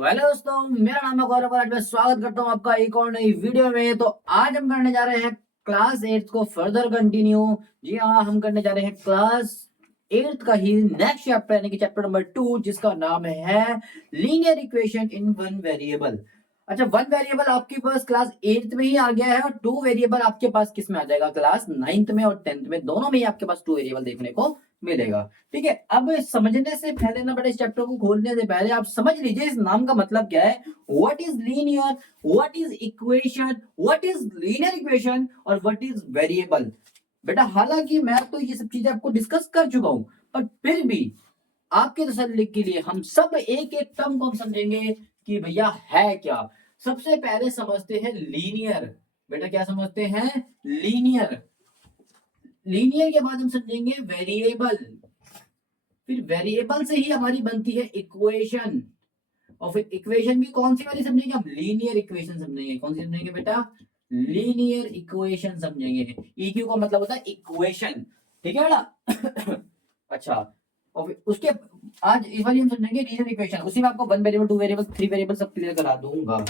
तो हेलो दोस्तों, मेरा नाम है गौरव और आज मैं स्वागत करता हूँ आपका एक और नई वीडियो में। तो आज हम करने जा रहे हैं क्लास 8 को फर्दर कंटिन्यू। जी हाँ, हम करने जा रहे हैं क्लास 8 का ही नेक्स्ट चैप्टर यानी कि चैप्टर नंबर 2, जिसका नाम है linear equation in one variable. अच्छा, वन वेरिएबल आपके पास क्लास 8 में ही आ गया है और टू वेरिएबल आपके पास किस में आ जाएगा, क्लास 9th में और 10th में, दोनों में ही आपके पास टू वेरिएबल देखने को मिलेगा। ठीक है, अब समझने से पहले ना, बड़े इस चैप्टर को खोलने से पहले आप समझ लीजिए इस नाम का मतलब क्या है। What is linear, what is equation, what is linear equation और व्हाट इज वेरिएबल। बेटा हालांकि मैं तो ये सब चीजें आपको डिस्कस कर चुका हूं, पर फिर भी आपके तसल्ली के लिए हम सब एक एक टर्म को हम समझेंगे कि भैया है क्या। सबसे पहले समझते हैं लीनियर। बेटा क्या समझते हैं? लीनियर। लीनियर के बाद हम समझेंगे वेरिएबल। फिर वेरिएबल से ही हमारी बनती है इक्वेशन, और फिर इक्वेशन भी कौन सी वाली समझेंगे हम? लीनियर इक्वेशन समझेंगे। कौन सी समझेंगे बेटा? लीनियर इक्वेशन समझेंगे। इक्यू का मतलब होता है इक्वेशन। ठीक है बेटा? अच्छा, और फिर उसके आज इस बार हम समझेंगे लीनियर इक्वेशन। उसी में आपको one variable, two variable, three variable सब क्लियर करा दूंगा।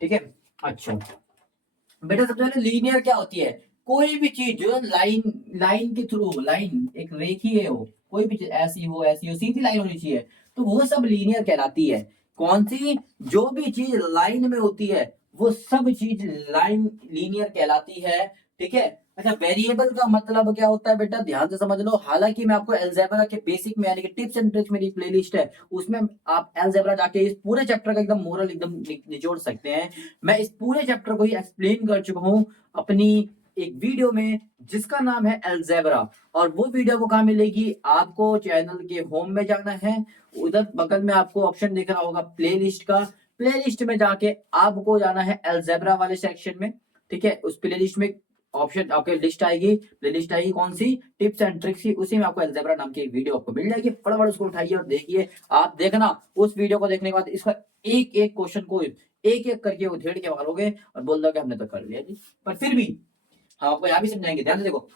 ठीक है। अच्छा बेटा, सबसे पहले लीनियर क्या होती है? कोई भी चीज जो लाइन लाइन के थ्रू, लाइन एक रेखीय हो, कोई भी चीज ऐसी हो, सीधी लाइन होनी चाहिए, तो वो सब लीनियर कहलाती है। कौन सी? जो भी चीज लाइन में होती है वो सब चीज लाइन लीनियर कहलाती है। ठीक है। अच्छा, वेरिएबल का मतलब क्या होता है बेटा? ध्यान से समझ लो। हालांकि मैं आपको अलजेब्रा के बेसिक में यानी कि टिप्स एंड ट्रिक्स मेरी प्लेलिस्ट है, उसमें आप अलजेब्रा जाके इस पूरे चैप्टर का एकदम मोरल एकदम निचोड़ सकते हैं। मैं इस पूरे चैप्टर को ही एक्सप्लेन कर चुका हूं अपनी एक वीडियो में, जिसका नाम है अलजेब्रा। और वो वीडियो को कहां मिलेगी? आपको चैनल के होम में जाना है, उधर बगल में आपको ऑप्शन दिख रहा होगा प्लेलिस्ट का। प्लेलिस्ट में जाके आपको जाना है अलजेब्रा वाले सेक्शन में। ठीक है, उस प्लेलिस्ट में ऑप्शन आपके लिस्ट आएगी, प्लेलिस्ट आएगी कौन सी? टिप्स एंड ट्रिक्स की। उसी में आपको अलजेब्रा नाम की एक वीडियो आपको मिल जाएगी। फटाफट उसको उठाइए और देखिए। आप देखना, उस वीडियो को देखने के बाद इसका एक एक क्वेश्चन को एक एक करके उधेड़ के मारोगे और बोल दोगे हमने तो कर लिया जी। पर फिर भी हम आपको यहाँ भी समझाएंगे, ध्यान से देखो।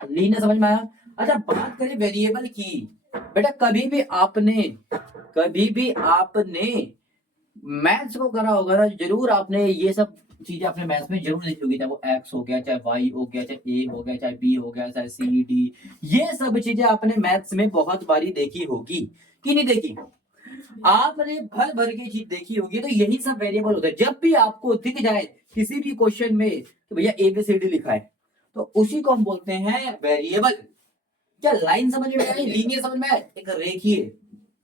लीनियर समझ में आया? अच्छा, बात करें वेरिएबल की। बेटा कभी भी आपने मैथ्स को करा होगा ना, जरूर आपने ये सब चीजें अपने मैथ्स में जरूर देखी होगी। चाहे वो एक्स हो गया, चाहे वाई हो गया, चाहे ए हो गया, चाहे बी हो गया, चाहे सी डी, ये सब चीजें आपने मैथ्स में बहुत बारी देखी होगी कि नहीं देखी? आपने भर भर की चीज देखी होगी। तो यही सब वेरिएबल होता है। जब भी आपको दिख जाए किसी भी क्वेश्चन में तो भैया एबीसीडी लिखा है, तो उसी को हम बोलते हैं वेरिएबल। क्या लाइन समझ में आई? लीनियर समझ में आए? एक रेखीय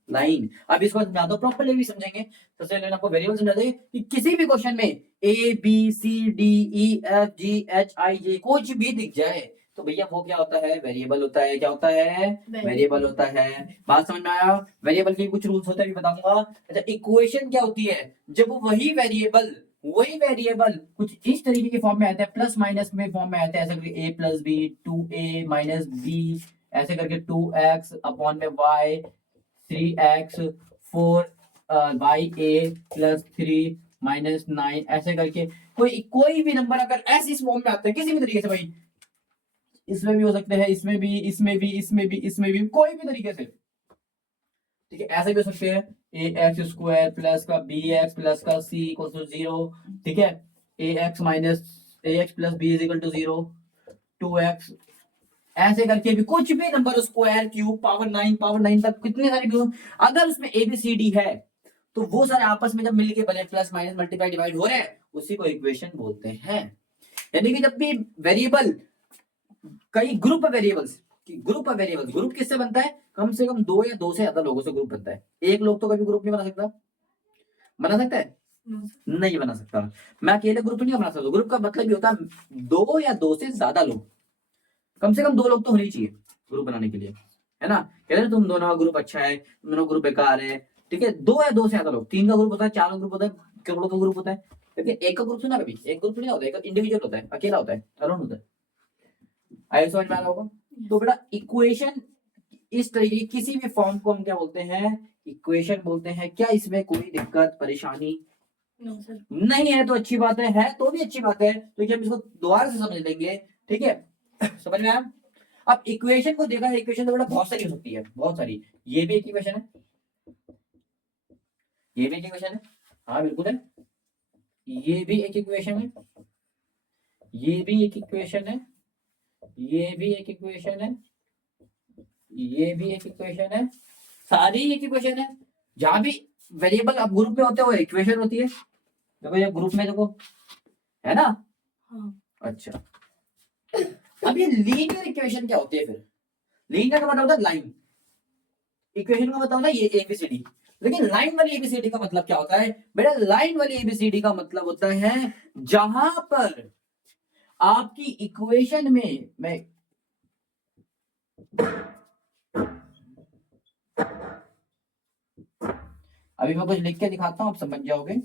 लाइन। अब इसको समझा दो, प्रॉपर्ली भी समझेंगे। सबसे पहले आपको वेरिएबल समझा दें कि किसी भी क्वेश्चन में A B C D E F G H I J कुछ भी दिख जाए तो भैया वो क्या होता है? वेरिएबल होता है। क्या होता है? वेरिएबल होता है। बात समझ में आया? वेरिएबल के कुछ रूल्स होते हैं भी बताऊंगा। अच्छा, इक्वेशन क्या होती है? जब वही वेरिएबल कुछ इस तरीके के फॉर्म में आते हैं, प्लस माइनस में फॉर्म में आते हैं, ऐसे करके A plus B, two A minus B, ऐसे करके टू एक्स अपॉन में Y, three X, four Y A plus three minus nine, ऐसे करके कोई कोई भी नंबर अगर ऐसे इस फॉर्म में आता है किसी भी तरीके से, भाई इसमें भी हो सकते हैं, इसमें भी, इसमें भी, इसमें भी, इसमें भी, कोई भी तरीके से। ठीक है, ऐसे भी हो सकते हैं ए एक्स स्क्वायर प्लस का बी एक्स प्लस का सी इक्वल टू जीरो। ठीक है, A X minus A X plus B is equal to zero, two X, ऐसे करके भी कुछ भी number, square cube power nine तक कितने सारे भी हो, अगर उसमें एबीसीडी है तो वो सारे आपस में जब मिलके बने, प्लस माइनस मल्टीप्लाई डिवाइड हो रहे हैं, उसी को इक्वेशन बोलते हैं। यानी कि जब भी वेरिएबल, कई ग्रुप ग्रुप किससे बनता है? कम से कम दो या दो से ज्यादा लोगों से ग्रुप बनता है। एक लोग तो कभी ग्रुप नहीं बना सकता। बना सकता है? नहीं बना सकता। मैं अकेले ग्रुप नहीं बना सकता। ग्रुप का मतलब ये होता है दो या दो से ज्यादा लोग, कम से कम दो लोग तो होने चाहिए ग्रुप बनाने के लिए, है ना? कह रहे तुम दोनों का ग्रुप अच्छा है, तुम दोनों ग्रुप बेकार है। ठीक है, दो या दो से ज्यादा लोग, तीन का ग्रुप होता है, चार का ग्रुप होता है, करोड़ों का ग्रुप होता है। लेकिन एक का ग्रुप सुना कभी? एक ग्रुप नहीं होता, एक इंडिविजुअल होता है, अकेला होता है, अलोन होता है। आई समझ में आ रहा होगा? तो बेटा इक्वेशन इस तरीके की किसी भी फॉर्म को हम क्या बोलते हैं? इक्वेशन बोलते हैं। क्या इसमें कोई दिक्कत परेशानी नहीं है? तो अच्छी बात है तो भी अच्छी बात है, तो हम इसको दोबारा से समझ लेंगे। ठीक है, समझ में आया? अब इक्वेशन को देखा है, इक्वेशन तो बेटा बहुत सारी हो सकती है, बहुत सारी। ये भी एक इक्वेशन है, ये भी एक इक्वेशन है, हाँ बिल्कुल है, ये भी एक इक्वेशन है, ये भी एक इक्वेशन है, ये भी एक इक्वेशन है, ये भी एक इक्वेशन है, सारी एक इक्वेशन है। जहां भी वेरिएबल अब ग्रुप में होते हैं वो इक्वेशन होती है। देखो ये ग्रुप में देखो, है ना? हाँ। अच्छा, अब ये लीनियर इक्वेशन क्या होती है फिर? लीनियर का मतलब होता है लाइन, इक्वेशन का मतलब होता है ये एबीसीडी। लेकिन लाइन वाली एबीसीडी का मतलब क्या होता है बेटा? लाइन वाली एबीसीडी का मतलब होता है जहां पर आपकी इक्वेशन में, मैं अभी मैं कुछ लिख के दिखाता हूं, आप समझ जाओगे।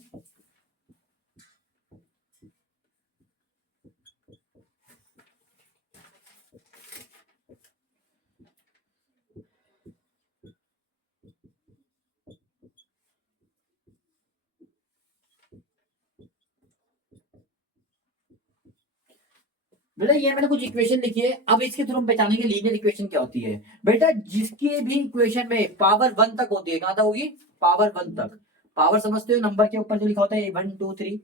बेटा ये मैंने कुछ इक्वेशन लिखी है, अब इसके थ्रू हम पहचानेंगे लीनियर इक्वेशन क्या होती है। बेटा जिसकी भी इक्वेशन में पावर 1 तक होती है, कहां तक होगी? पावर 1 तक। पावर समझते हो? नंबर के ऊपर जो लिखा होता है 1 2 3,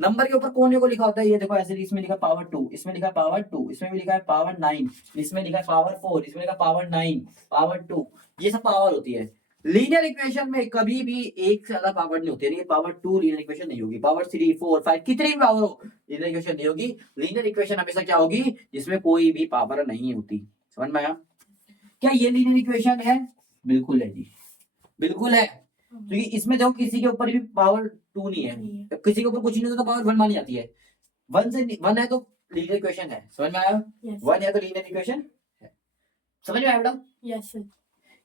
नंबर के ऊपर कोने को लिखा होता है, ये देखो ऐसे, इसमें लिखा पावर 2, इसमें लिखा पावर 2, इसमें भी लिखा है पावर 9, इसमें लिखा है पावर 4, इसमें लिखा पावर 9, पावर 2, ये सब पावर होती है। लीनियर इक्वेशन में कभी भी एक से ज्यादा पावर नहीं होती है, पावर 2 लीनियर इक्वेशन नहीं होगी, पावर 3 4 5 कितनी भी पावर हो लीनियर इक्वेशन नहीं होगी। लीनियर इक्वेशन हमेशा क्या होगी? जिसमें कोई भी पावर नहीं होती। समझ में आया? क्या ये लीनियर इक्वेशन है? बिल्कुल है जी, बिल्कुल है। क्योंकि इसमें देखो किसी के ऊपर भी पावर 2 नहीं है, किसी के ऊपर कुछ नहीं होता तो पावर 1 मानी जाती है। 1 से 1 है तो लीनियर इक्वेशन है। समझ में आया? 1 है तो लीनियर इक्वेशन है। समझ में आया बेटा? Yes sir.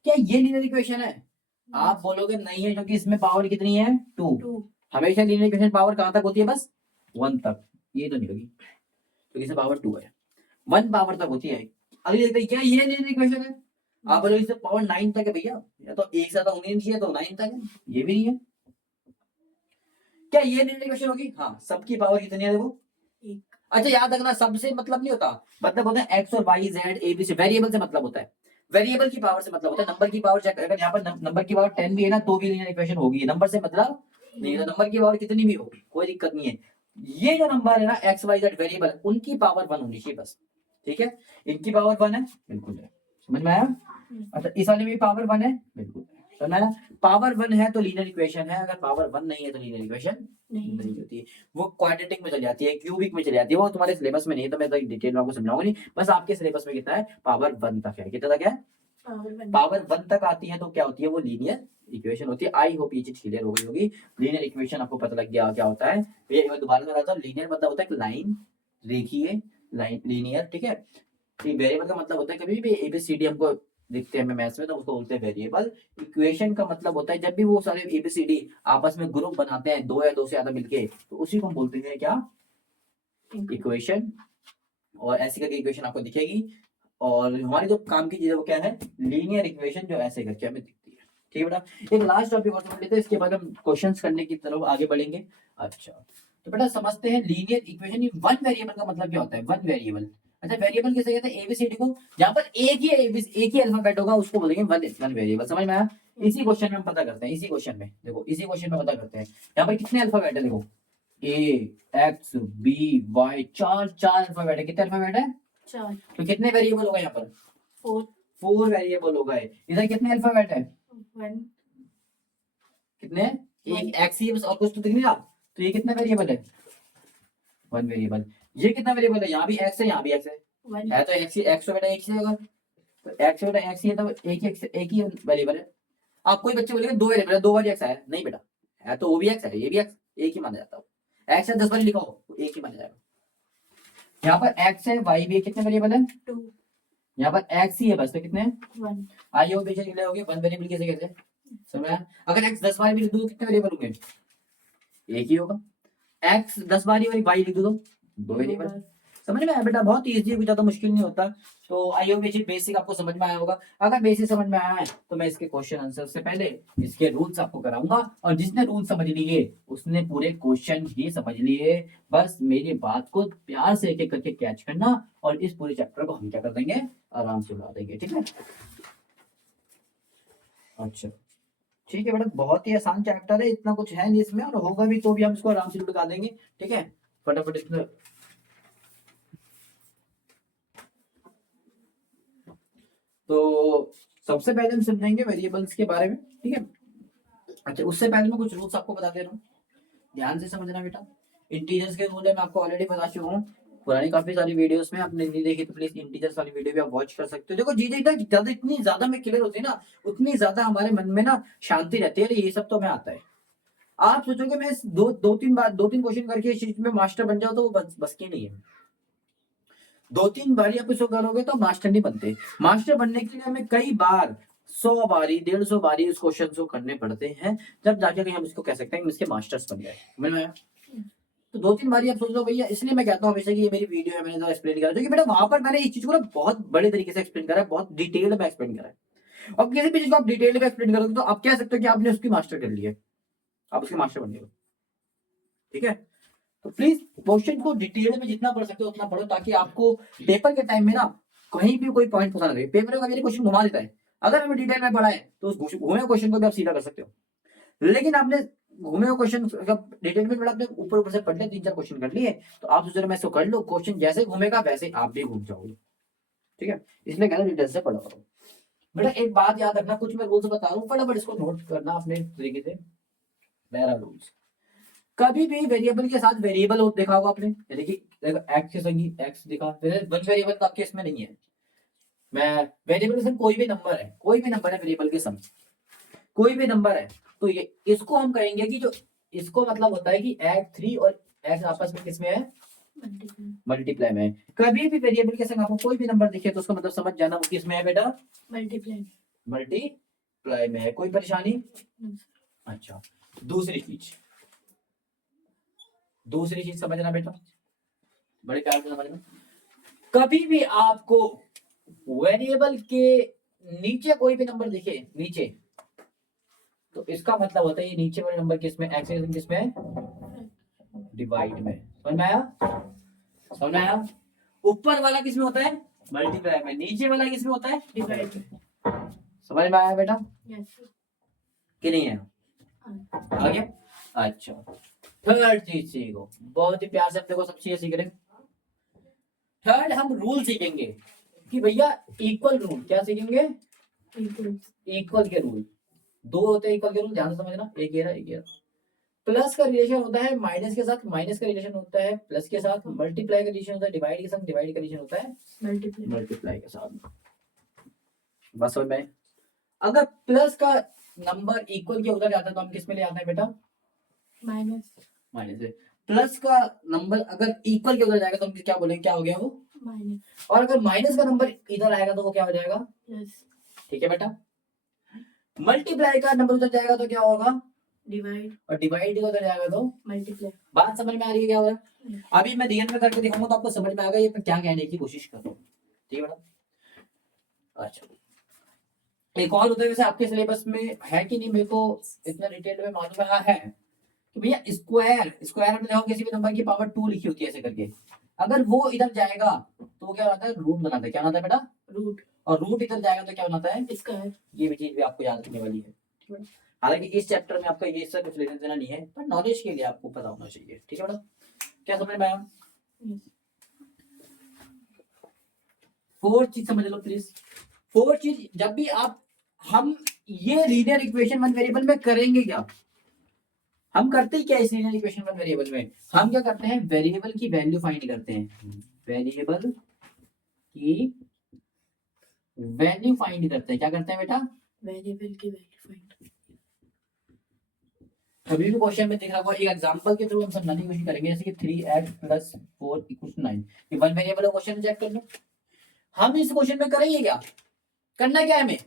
क्या ये लीनियर इक्वेशन है? आप बोलोगे नहीं है, क्योंकि इसमें पावर कितनी है? 2। हमेशा लीनियर इक्वेशन पावर कहां तक होती है? बस 1 तक। ये तो नहीं होगी क्योंकि इसमें पावर 2 है, 1 पावर तक होती है। अगली देखते हैं, क्या ये लीनियर इक्वेशन है? आप बोलोगे इससे पावर 9 तक है भैया, या तो एक ज्यादा होनी नहीं चाहिए तो 9 तक है, ये भी नहीं है। क्या ये लीनियर इक्वेशन होगी? हाँ, सबकी पावर कितनी है देखो? एक। अच्छा याद रखना, सबसे मतलब नहीं होता, मतलब होता है एक्स और y z a B c, variable से मतलब होता है, वेरिएबल की पावर से मतलब होता है। नंबर की पावर चेक, अगर यहाँ पर नंबर की पावर 10 भी है ना तो भी लीनियर इक्वेशन होगी, नंबर से मतलब नहीं, तो नंबर की पावर कितनी भी हो कोई दिक्कत नहीं है। ये जो नंबर है ना एक्स वाई जेड वेरिएबल, उनकी पावर 1 होनी चाहिए बस, ठीक है? इनकी पावर 1 है, बिल्कुल है। समझ में आया? अच्छा इस वाले में पावर 1 है, बिल्कुल है। समझ में आया? पावर 1 है तो लीनियर इक्वेशन है, अगर पावर 1 नहीं है तो लीनियर इक्वेशन नहीं होती। वो क्वाड्रेटिक में चली जाती है, क्यूबिक में चली जाती है, वो तुम्हारे सिलेबस में नहीं है तो मैं तो डिटेल में आपको समझाऊंगा नहीं। बस आपके सिलेबस में कितना है? पावर 1 तक है। कितना तक है? पावर 1 तक आती है तो क्या होती है? वो लीनियर इक्वेशन होती है। आई होप ये चीज क्लियर हो गई होगी। लीनियर इक्वेशन आपको पता लग गया क्या होता है। ये मैं दोबारा बताता हूँ, लीनियर मतलब होता है लाइन, रेखीय, लाइन लीनियर, ठीक है? वेरिएबल का मतलब होता है कभी भी एबीसीडी हमको दिखते हैं हमें मैथ्स में तो उसको बोलते हैं वेरिएबल। इक्वेशन का मतलब होता है जब भी वो सारे एबीसीडी आपस में ग्रुप बनाते हैं, दो या दो से ज्यादा मिलके, तो उसी को हम बोलते हैं क्या? इक्वेशन। और ऐसी करके इक्वेशन आपको दिखेगी। और हमारी जो काम की चीज है वो क्या है? लीनियर इक्वेशन, जो ऐसे करके हमें दिखती है। ठीक है बेटा, एक लास्ट टॉपिक और समझ लेते हैं, इसके बाद हम क्वेश्चंस करने की तरफ आगे बढ़ेंगे। अच्छा तो बेटा समझते हैं लीनियर इक्वेशन। वन वेरिएबल का मतलब क्या होता है? वन वेरिएबल, अच्छा वेरिएबल किसे कहते हैं? एबीसीडी को, जहां पर एक ही अल्फाबेट होगा उसको बोलेंगे वन वन वेरिएबल। समझ में आया? इसी क्वेश्चन में हम पता करते हैं, इसी क्वेश्चन में देखो, इसी क्वेश्चन में पता करते हैं। यहाँ पर कितने अल्फाबेट है देखो, ए एक्स बी वाई, चार चार अल्फाबेट है। कितने अल्फाबेट है? 4। तो कितने वेरिएबल हो गए यहाँ पर? 4 वेरिएबल हो गए। इधर कितने अल्फाबेट है? 1। कितने? एक एक्स ही बस, और कुछ तो दिख नहीं रहा। तो ये कितना वेरिएबल है? 1 वेरिएबल। ये कितना वेरिएबल है? यहाँ भी एक्स है, यहाँ भी एक्स है, है तो एक्स ही, एक्स बेटा एक ही होगा, तो एक्स बेटा एक्स ही है, तो एक ही वेरिएबल है। आप कोई बच्चे बोलेंगे दो वेरिएबल है, दो बार एक्स है, नहीं बेटा, है तो वो भी एक्स है, ये भी एक्स, एक ही माना जाता है। एक्स है 10 बार लिखा हो तो एक ही माना जाएगा। यहाँ पर एक्स है, वाई भी है, कितने वेरिएबल है? 2। यहाँ पर एक्स ही है बस, तो कितने? 1। आइए वो पीछे निकले होंगे, 1 वेरिएबल कैसे कैसे समझ आया? अगर एक्स 10 बार भी लिख दूं तो कितने वेरिएबल होंगे? एक ही होगा। एक्स 10 बार ही वाई लिख दो तो 2 वेरिएबल। समझ में आया बेटा? बहुत इजी है, ज्यादा मुश्किल नहीं होता। तो आई होप ये बेसिक आपको समझ में आया होगा। अगर बेसिक समझ में आया है तो मैं इसके क्वेश्चन आंसर से पहले इसके रूल्स आपको कराऊंगा, और जिसने रूल समझ लिए उसने पूरे क्वेश्चन ही समझ लिए। बस मेरी बात को प्यार से एक एक करके कैच करना, और इस पूरे चैप्टर को हम क्या कर देंगे? आराम से उड़ा देंगे, ठीक है? अच्छा ठीक है बेटा, बहुत ही आसान चैप्टर है, इतना कुछ है नहीं इसमें, और होगा भी तो भी हम इसको आराम से लुटा देंगे। ठीक है, फटाफट इसमें तो सबसे पहले हम समझेंगे वेरिएबल्स के बारे में। ठीक है, अच्छा उससे पहले मैं कुछ रूल्स आपको बता दे रहा हूँ, ध्यान से समझना बेटा। इंटीजर्स के रूल है मैं आपको ऑलरेडी बता चुका हूँ, पुरानी काफी सारी वीडियोस में आपने नहीं देखी तो प्लीज इंटीजर्स वाली वीडियो भी आप वॉच कर सकते हो। देखो चीजें ज्यादा इतनी ज्यादा में क्लियर होती है ना, उतनी ज्यादा हमारे मन में ना शांति रहती है, अरे ये सब तो हमें आता है। आप सोचोगे मैं दो तीन क्वेश्चन करके इस चीज में मास्टर बन जाओ, तो वो बस की नहीं है। दो तीन बारी आप इसको करोगे तो मास्टर नहीं बनते। मास्टर बनने के लिए हमें कई बार 100 बारी 150 बारी उस क्वेश्चन को करने पड़ते हैं, जब जाके कहीं हम इसको कह सकते हैं कि इसके मास्टर्स बन गए। समझ में आया? तो दो तीन बारी आप सोच लो भैया, इसलिए मैं कहता हूँ हमेशा कि ये मेरी वीडियो है, मैंने तो एक्सप्लेन करा, क्योंकि बेटा वहां पर मैंने इस चीज को ना बहुत बड़े तरीके से एक्सप्लेन करा है, बहुत डिटेल में एक्सप्लेन करा है। और किसी भी चीज को आप डिटेल में एक्सप्लेन करोगे तो आप कह सकते हो कि आपने उसकी मास्टर कर ली है, आप उसके मास्टर बन गए। ठीक है, तो प्लीज क्वेश्चन को डिटेल में जितना पढ़ सकते हो उतना पढ़ो, ताकि आपको पेपर के टाइम में ना कहीं भी कोई पॉइंट फंसा ना रहे। पेपर का मेरे क्वेश्चन घुमा देता है, अगर हमें डिटेल में पढ़ा है तो उस घूमे क्वेश्चन को भी आप सीधा कर सकते हो। लेकिन आपने घूमे क्वेश्चन डिटेल में पढ़ा, आपने ऊपर ऊपर से पढ़ लिया, 3 4 क्वेश्चन कर लिए, तो आप सोच रहे मैं इसको कर लो, क्वेश्चन जैसे घूमेगा वैसे आप भी घूम जाओगे। ठीक है, इसलिए कहना डिटेल से पढ़ो करो। बेटा एक बात याद रखना, कुछ मैं रूल्स बता रहा हूँ, फटाफट इसको नोट करना अपने तरीके से। पहला रूल्स, कभी भी वेरिएबल के साथ वेरिएबल हो देखा होगा आपने, यानी कि देखो एक्स के संग एक्स दिखा, वन वेरिएबल तो आपके इसमें नहीं है। मैं वेरिएबल के संग कोई भी नंबर है, कोई भी नंबर है वेरिएबल के संग, कोई भी नंबर है, तो ये इसको हम कहेंगे कि जो इसको मतलब होता है कि एक्स 3 और एक्स आपस में किसमें है, मल्टीप्लाई में है। कभी भी वेरिएबल के संग आपको कोई भी नंबर दिखे तो उसका मतलब समझ जाना वो किसमें है बेटा, मल्टीप्लाई। मल्टीप्लाई में है। कोई परेशानी? अच्छा, दूसरी चीज, दूसरी चीज समझना बेटा, बड़े प्यार से समझना। कभी भी आपको वेरिएबल के नीचे कोई भी नंबर दिखे नीचे, तो इसका मतलब होता है ये नीचे वाले नंबर किसमें, एक्स किसमें है, डिवाइड में। समझ में आया? समझ में आया? ऊपर वाला किसमें होता है, मल्टीप्लाई में, नीचे वाला किसमें होता है, डिवाइड में। समझ में आया बेटा यस कि नहीं है? आ गया? अच्छा, थर्ड चीज सीखो, बहुत ही प्यार से अपने को सब चीजें सीख रहे हैं। थर्ड हम रूल सीखेंगे कि भैया इक्वल रूल, क्या सीखेंगे, इक्वल के रूल। दो होते हैं इक्वल के रूल, ध्यान से समझना, एक ये रहा एक ये रहा। प्लस का रिलेशन होता है माइनस के साथ, माइनस का रिलेशन होता है प्लस के साथ, मल्टीप्लाई का रिलेशन होता है डिवाइड के साथ, डिवाइड का रिलेशन होता है मल्टीप्लाई के साथ। बस समझ में? अगर प्लस का नंबर इक्वल के उधर जाता है तो हम किस में ले आते हैं बेटा, माइनस। माइनस से। प्लस का नंबर अगर इक्वल के उधर जाएगा तो हम क्या बोलेंगे, क्या हो गया वो, माइनस। और अगर माइनस का नंबर इधर आएगा तो वो क्या हो जाएगा, प्लस। ठीक है बेटा। मल्टीप्लाई का नंबर उधर जाएगा तो क्या होगा, डिवाइड। और डिवाइड का उधर जाएगा तो मल्टीप्लाई। बात समझ में आ रही है क्या हो रहा है? अभी मैं रियल में करके दिखाऊंगा तो आपको समझ में आएगा ये मैं क्या कहने की कोशिश कर रहा हूँ। ठीक है बेटा। अच्छा, एक और होता है, वैसे आपके सिलेबस में है कि नहीं मेरे को इतना डिटेल में मालूम है, हाँ है, कि भैया स्क्वायर, स्क्वायर में देखो किसी भी नंबर की पावर 2 लिखी होती है ऐसे करके, अगर वो इधर जाएगा तो वो क्या बनाता है, रूट बनाता है। क्या बनाता है बेटा, रूट। और रूट इधर जाएगा तो क्या बनाता है, स्क्वायर। ये भी चीज भी आपको याद रखने वाली है। ठीक है, हालांकि इस चैप्टर में आपका ये सब कुछ लेना देना नहीं है, पर नॉलेज के लिए आपको पता होना चाहिए। ठीक है बेटा, क्या समझ में आया? फोर्थ चीज समझ लो प्लीज। फोर्थ चीज, जब भी आप हम ये लीनियर इक्वेशन वन वेरिएबल में करेंगे क्या, हम करते ही क्या इस लीनियर इक्वेशन वन वेरिएबल में, हम क्या करते हैं, वेरिएबल की वैल्यू फाइंड करते हैं, वेरिएबल की वैल्यू फाइंड करते हैं। क्या करते हैं बेटा, वेरिएबल की वैल्यू फाइंड। कभी भी क्वेश्चन में दिख रहा होगा, एक एग्जांपल के थ्रू हम समझाने की कोशिश करेंगे, जैसे कि 3x + 4 = 9, ये वन वेरिएबल का क्वेश्चन चेक कर लो। हम इस क्वेश्चन में करेंगे क्या, करना क्या है हमें,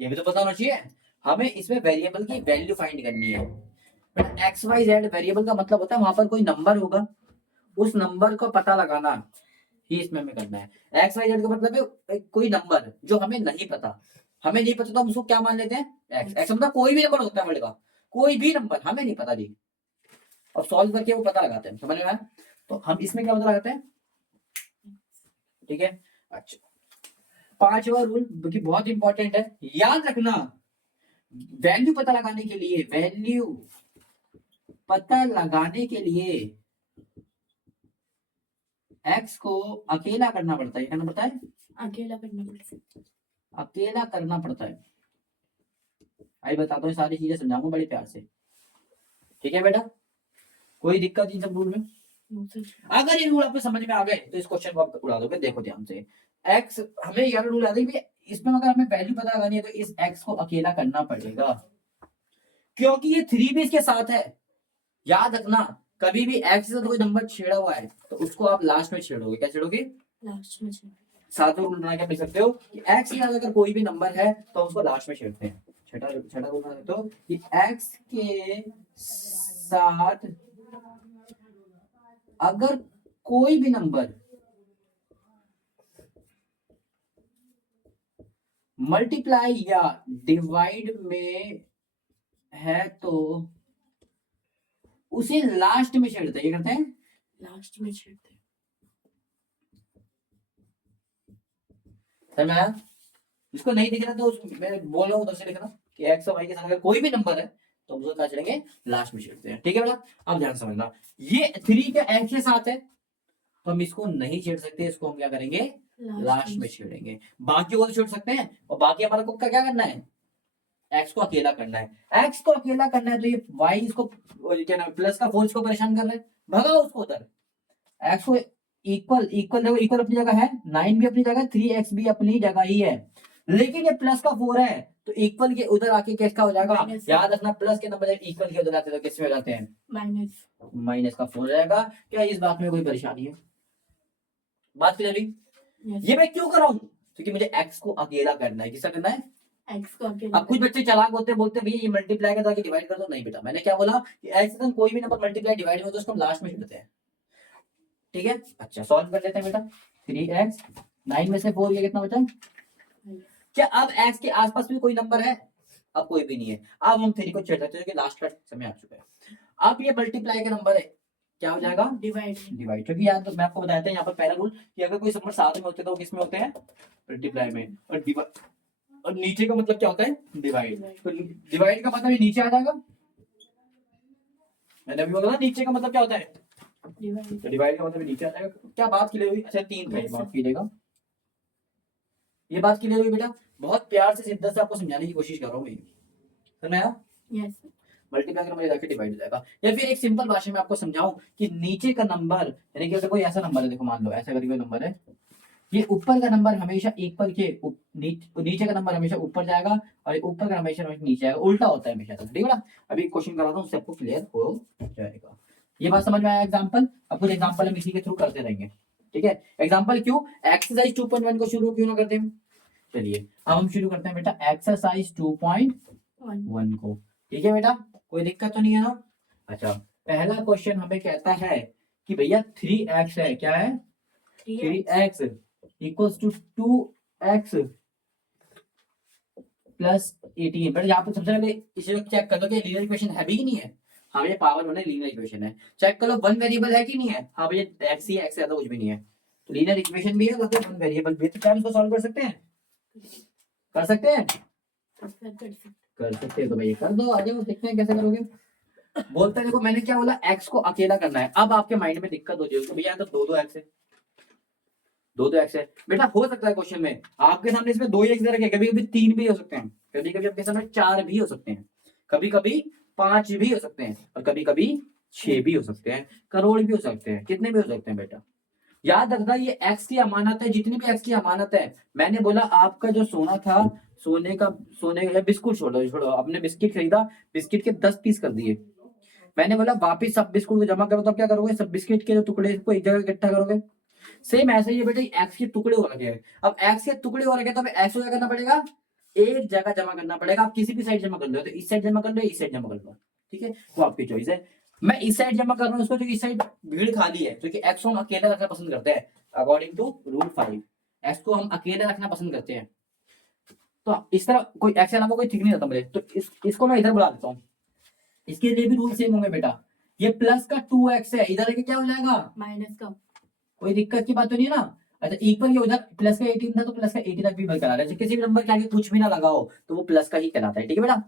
ये भी तो पता होना चाहिए। हमें इसमें वेरिएबल की वैल्यू फाइंड करनी है। एक्स वाई जेड वेरिएबल का मतलब होता है वहां पर कोई नंबर होगा, उस नंबर को पता लगाना ही इसमें हमें करना है। एक्स वाई जेड का मतलब है कोई नंबर जो हमें नहीं पता, हमें नहीं पता तो हम उसको क्या मान लेते हैं, एक्स। एक्स मतलब कोई भी नंबर होता है वर्ल्ड का, कोई भी नंबर हमें नहीं पता जी, और सॉल्व करके वो पता लगाते हैं। समझ में आया? तो हम इसमें क्या पता लगाते हैं, ठीक है। अच्छा, पांचवा रूल जो कि बहुत इंपॉर्टेंट है, याद रखना, वैल्यू पता लगाने के लिए, वैल्यू पता लगाने के लिए x को अकेला करना पड़ता है। क्या करना पड़ता है? अकेला करना पड़ता है। अकेला करना पड़ता है। आई बताता हूँ, सारी चीजें समझाऊंगा बड़े प्यार से, ठीक है बेटा? कोई दिक्कत इन सब रूल में? No, sir. अगर ये रूल आपको समझ में आ गए तो इस क्वेश्चन को आप उड़ा दोगे। देखो ध्यान से, x हमें ये रूल याद है कि इसमें अगर हमें वैल्यू पता लगानी है तो इस x को अकेला करना पड़ेगा, क्योंकि ये 3 भी इसके साथ है। याद रखना, कभी भी x से कोई नंबर छेड़ा हुआ है तो उसको आप लास्ट में छेड़ोगे। क्या छेड़ोगे? लास्ट में से। साथ में रूल बना के आप लिख सकते हो कि x के साथ अगर कोई भी नंबर है तो उसको लास्ट में छेड़ते हैं। छठा छठा रूल बना सकते हो कि x के साथ अगर कोई भी नंबर मल्टीप्लाई या डिवाइड में है तो उसे लास्ट में छेड़ते हैं। ये करते हैं लास्ट में छेड़ते हैं। समझ में आया? इसको नहीं दिख रहा तो मैं बोल रहा हूँ उधर से लिखना कि एक्स और वाई के साथ अगर कोई भी नंबर है तो हम उसको क्या छेड़ेंगे? लास्ट में छेड़ते हैं। ठीक है बेटा? अब ध्यान से समझना, ये 3 का एक्स के साथ है तो हम इसको नहीं छेड़ सकते, इसको हम क्या करेंगे? लास्ट में छेड़ेंगे। बाकी को तो छेड़ सकते हैं, और बाकी हमारा को क्या करना है? एक्स को अकेला करना है। एक्स को अकेला करना है तो ये वाई इसको क्या नाम, प्लस का 4 इसको परेशान कर रहा है, भगाओ उसको उधर। एक्स को इक्वल इक्वल देखो, इक्वल अपनी जगह है, 9 भी अपनी जगह है, 3x भी अपनी जगह ही है, लेकिन ये प्लस का 4 है तो इक्वल के उधर आके किसका हो जाएगा? याद रखना, प्लस के नंबर जब इक्वल के उधर आते हैं तो किस में हो जाते हैं? माइनस का 4 हो जाएगा। क्या इस बात में कोई परेशानी है? बात क्लियर हुई? Yes. ये मैं क्यों कर रहा हूँ? क्योंकि मुझे एक्स को अकेला करना है। किसका करना है? एक्स को अकेला। अब कुछ बच्चे चालाक होते हैं, बोलते हैं भैया ये मल्टीप्लाई का ताकि डिवाइड कर दो। नहीं बेटा, मैंने क्या बोला कि एक्स से कोई भी नंबर मल्टीप्लाई डिवाइड में तो उसको हम लास्ट में छेड़ते हैं। ठीक है? अच्छा, सॉल्व कर लेते हैं बेटा। 3x 9 में से 4 ये कितना बचा? क्या अब x के आसपास भी कोई नंबर है? अब कोई भी नहीं है। अब हम 3 को छेड़ सकते हैं क्योंकि लास्ट का समय आ चुका है। अब ये मल्टीप्लाई का नंबर है, क्या हो जाएगा? डिवाइड। डिवाइड, क्योंकि यार तो मैं आपको बताया था यहाँ पर पहला रूल कि अगर कोई नंबर साथ में होते हैं तो किस में होते हैं? मल्टीप्लाई में। और डिवाइड, और नीचे का मतलब क्या होता है? डिवाइड। तो डिवाइड का मतलब ये नीचे आ जाएगा। मैंने अभी बोला ना नीचे का मतलब क्या होता है? डिवाइड। तो डिवाइड का मतलब नीचे आ जाएगा। क्या बात क्लियर हुई? अच्छा 3 का माफ कीजिएगा, ये बात क्लियर हुई बेटा? बहुत प्यार से शिद्दत से आपको समझाने की कोशिश कर रहा हूँ मैं। समझ में आया? यस। मल्टीप्लाई का नंबर जाके डिवाइड हो जाएगा। या फिर एक सिंपल भाषा में आपको समझाऊं कि नीचे का नंबर, यानी कि अगर कोई ऐसा नंबर है, देखो मान लो ऐसा करके कोई नंबर है, ये ऊपर का नंबर हमेशा इक्वल के नीचे का नंबर हमेशा ऊपर जाएगा और ऊपर का हमेशा नीचे आएगा, उल्टा होता है हमेशा। तो ठीक है ना? अभी क्वेश्चन कराता हूँ, उससे आपको क्लियर हो जाएगा। ये बात समझ में आया? एग्जांपल, अब कुछ एग्जांपल हम इसी के थ्रू करते रहेंगे। ठीक है? एग्जांपल क्यों? एक्सरसाइज 2.1 को शुरू क्यों ना करते हैं? चलिए अब हम शुरू करते हैं बेटा एक्सरसाइज 2.1 को। ठीक है बेटा? कोई दिक्कत तो नहीं है ना? अच्छा, पहला क्वेश्चन हमें कहता है कि भैया 3x है। क्या है? 3x equals to 2x plus 18। But यहाँ पर सबसे पहले इसे चेक कर लो कि लीनियर इक्वेशन है भी कि नहीं है। हाँ भैया, पावर 1 है, लीनियर इक्वेशन है। चेक कर लो 1 वेरिएबल है कि नहीं है। हाँ भैया x ही x है, तो कुछ भी नहीं है, तो लीनियर इक्वेशन भी है, तो 1 वेरिएबल भी। तो क्या हम इसको सॉल्व कर सकते हैं? कर सकते हैं? कर सकते हैं तो भैया कर दो, आ जाओ देखते हैं कैसे करोगे। बोलते हैं देखो मैंने क्या बोला, x को अकेला करना है। अब आपके माइंड में दिक्कत हो जाएगी, तो भैया तो 2-2 x है, 2-2 x है। बेटा हो सकता है क्वेश्चन में आपके सामने इसमें 2 ही x दे रखे, कभी कभी 3 भी हो सकते हैं, कभी कभी आपके सामने 4 भी हो सकते हैं, कभी कभी 5 भी हो सकते हैं, और कभी कभी 6 भी हो सकते हैं, करोड़ भी हो सकते हैं, कितने भी हो सकते हैं। बेटा याद रखना ये x की अमानत है, जितनी भी x की अमानत है। मैंने बोला आपका जो सोना था, सोने का बिस्कुट छोड़ो, आपने बिस्किट खरीदा, बिस्किट के 10 पीस कर दिए। मैंने बोला वापिस सब बिस्कुट को जमा करो, तो क्या करोगे? सब बिस्किट के जो टुकड़े को एक जगह इकट्ठा करोगे। सेम ऐसे ही बेटे एक्स के टुकड़े हो रखे हैं। अब एक्स के टुकड़े हो रखे हैं तो अब एक्स को क्या करना पड़ेगा? एक जगह जमा करना पड़ेगा। आप किसी भी साइड जमा कर लो, तो इस साइड जमा कर लो, इस साइड जमा कर लो। ठीक है, वो आपकी चॉइस है। मैं इस साइड जमा कर रहा हूँ उसको, क्योंकि इस साइड भीड़ खाली है, क्योंकि एक्स को हम अकेला रखना पसंद करते हैं। अकॉर्डिंग टू रूल 5 एक्स को हम अकेला रखना पसंद करते हैं। तो इस तरह कोई एक्स के अलावा कोई ठीक नहीं रहता मुझे, तो इसको मैं इधर बुला देता हूँ। इसके लिए भी रूल सेम होंगे बेटा। ये प्लस का 2x है, इधर आके क्या हो जाएगा? माइनस का। कोई दिक्कत की बात तो नहीं है ना? अच्छा, इक्वल के उधर प्लस का 18 था तो प्लस का 18 तक भी बरकरार है। किसी भी नंबर के आगे कुछ भी ना लगाओ तो वो प्लस का ही कहलाता है। ठीक है बेटा?